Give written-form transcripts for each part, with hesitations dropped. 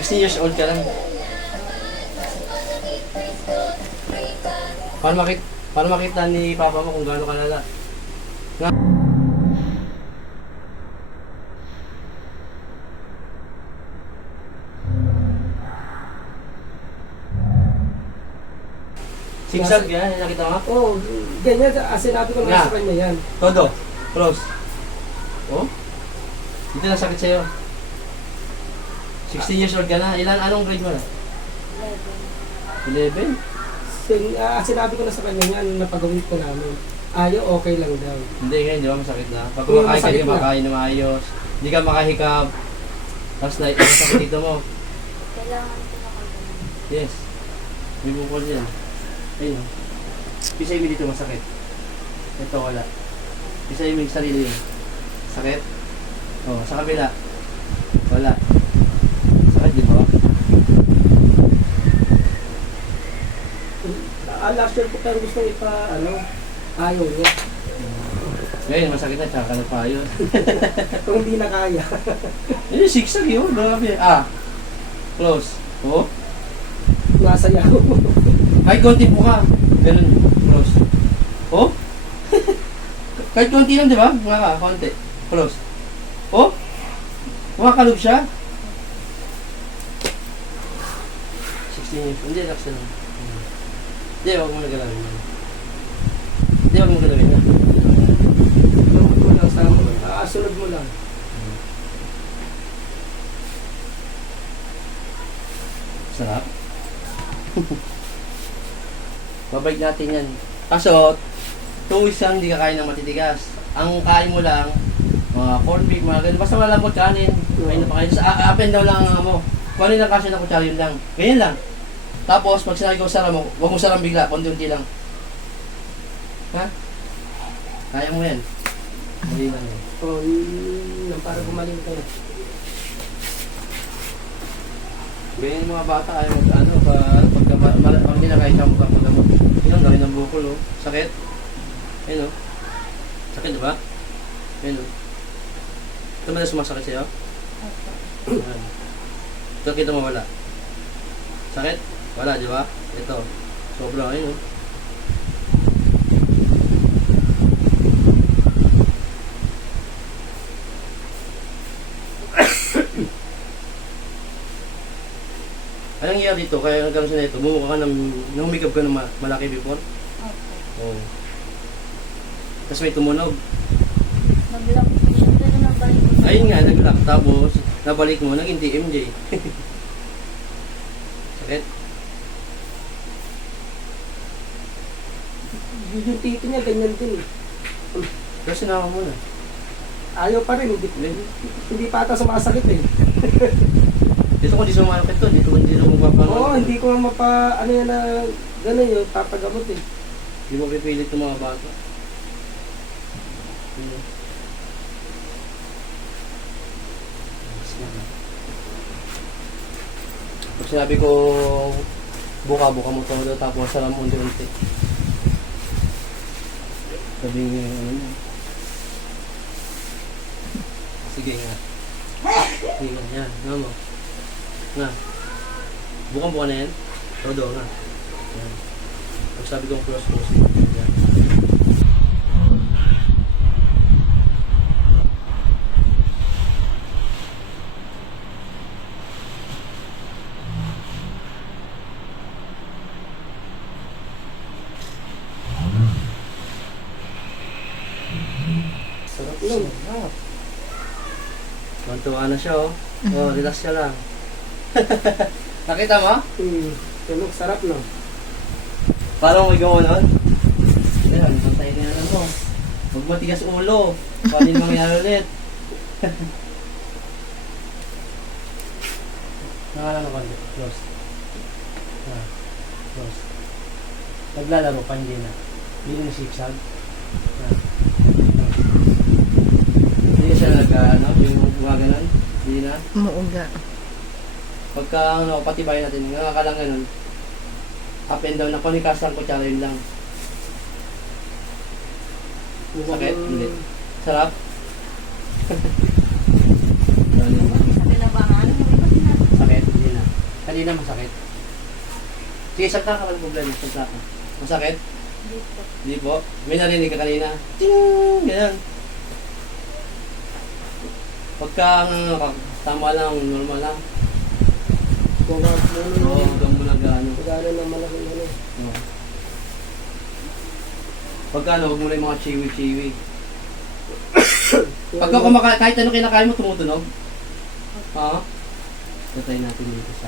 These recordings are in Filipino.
16 years old ka lang. Paano makita ni Papa mo kung gaano kalala? Nga. Sigsag yan, nakita mo? Oo, ganyan. Sinabi ko na sa kanya yan. Todo, close. Oh? Dito na sakit sa'yo. 16 years old ka na. Anong grade mo na? 11? Sinabi ko na sa kanya yan, napagawin ko namin. Ayaw, okay lang daw. Hindi, ngayon, di ba masakit na? Pag Oo, kumakain ka, masakit di ka na. makain na maayos. Hindi ka makahikab. Tapos na, ang sakit dito mo. Kailangan ko makagaling. Yes. May bukol yan. Ayun. Pisay mo dito masakit. Ito wala. Pisay mo yung sarili yun. Sakit? Oh, sa kabila. Wala. Sakit, di ba? Last year ko pero gusto ayaw niya. Ngayon, masakit na, tsaka ka nagpayon. Kung hindi na kaya. Yun yung sigsag yun, grabe. Ah, close. Oh, Masayaw. kahit konti po ka. Ganun, close. Oh, kahit konti lang, di ba? Mga ka, konti. Close. Oh, kumakalog siya. 16 years. Hindi, relax na lang. Hindi, huwag mo na galawin yan. Hindi, huwag mo galawin yan. Lungkot mo lang sa mo. Sunod mo lang. Sarap. Babalik natin yan. Kaso, itong isang hindi ka kain ng matitigas. Ang kain mo lang, mga corn beef, mga ganun. Basta malambot kanin. Kain na pa kain. Up and down lang ang mo. Kung ano lang kasi na kutsara, yun lang. Ganyan lang. Tapos, pag sinabi ko sara mo, huwag mo sarang bigla, konti-unti lang. Ha? Kaya mo yan. Mali lang yan. Para gumaling ka. Ganyan yung mga bata, ayaw pag hindi na kahit siya magpapagamot. Yun ang laki ng bukol, oh. Sakit? Ayun, oh. Sakit, diba? Ayun, oh. Ito ba na sumasakit sa'yo? Ayan. Ito, kita mo wala. Sakit? Wala, diba? Ito. Sobrang, ayun, oh. Anong nangyayari dito? Kaya nagkaroon siya nito, bumukha ka ng humikab ka ng malaki before? Opo. Oo. Tapos may tumunog. Naglock po siya, pero nabalik ko. Ayun nga, nag-lock. Tapos, nabalik mo, naging DMJ. Sakit? Yung tito niya, ganyan din. Pero sinama mo na. Ayaw pa rin. Hindi pa ata sumasakit eh. Dito kung di sumakit to, dito kung di lumabapanood. Oo, hindi ko ano yan na gano'n yung papagamot eh. Hindi mo pipilit ng mga bata. Pag sinabi ko, buka-buka mo todo, tapos salam unti-unti. Sabi nga yung ano niya. Sige nga. Sige nga, yan. Ano mo? Nga. Bukang-buka na yan. Todo nga. Yan. Pag sabi kong cross-cross mo. Yan. Sarap yun. Sarap. Mantuwa na siya, oh. Oh, relax siya lang. Nakita mo? Tunog, sarap no? Parang may gawa nun. Ayan, pantayin na yan mo. Huwag matigas ulo. Paano yung mangyari ulit? Nakalang ako. Close. Ah, close. Naglalaro pa, hindi na. Hindi na sigsag. Ah. Hindi siya yung gumaganon. Hindi na. Muuga. Pagka patibayin natin, nakakalang ganun. Up and down, napanikas lang kutsara yun lang. Sakit? Hindi. Sarap? Sa kinabangan, Sakit? Hindi na. kanina masakit. Sige, salta ka lang problema. Salta ka. Masakit? Dito. Hindi po. May narinig ka kanina. Ting! Ganyan. Pagka tama lang, normal lang. Kung wag mo Oo, hanggang mo nag-ano. Magano ng malaking ano. Oo. Pagka ano, huwag mo lang yung mga chiwi-chiwi. Pagka kahit ano kinakain mo, tumutunog. Oo. Tatay natin dito sa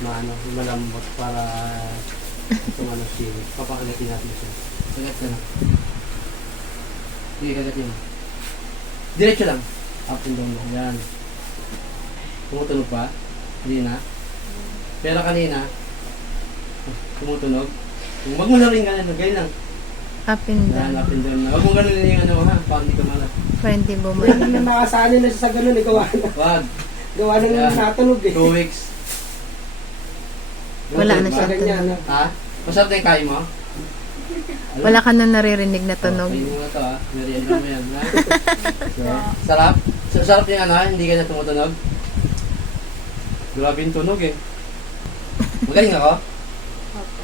maano, malambot para itong ano chiwi. Papakagatin natin siya. Kagat ka na. Sige, kagatin mo. Diretso lang. Up and down lang. Yan. Tumutunog pa? Hindi na. Pero kanina, tumutunog. Huwag mo na rin ganun. Ganyan lang. Up and Yan, down. up and down na. Huwag mo ganun yung ano ha. Para hindi ka malat. Para hindi Hindi bumalik. na makasanay na siya sa ganun, gawa na. Wag. Gawa na Yan. natunog eh. 2 weeks. Wala na Tumutunog siya ba? Ganyan, tunog. Ha? Masarap na yung kain mo? Alam? Wala ka na naririnig na tunog. Kain mo na to ha. Merienda mo yan. Ha? So, sarap? Sarap yung ano ha? Hindi ka na tumutunog? Grabe yung tunog eh. Magaling ako? Opo.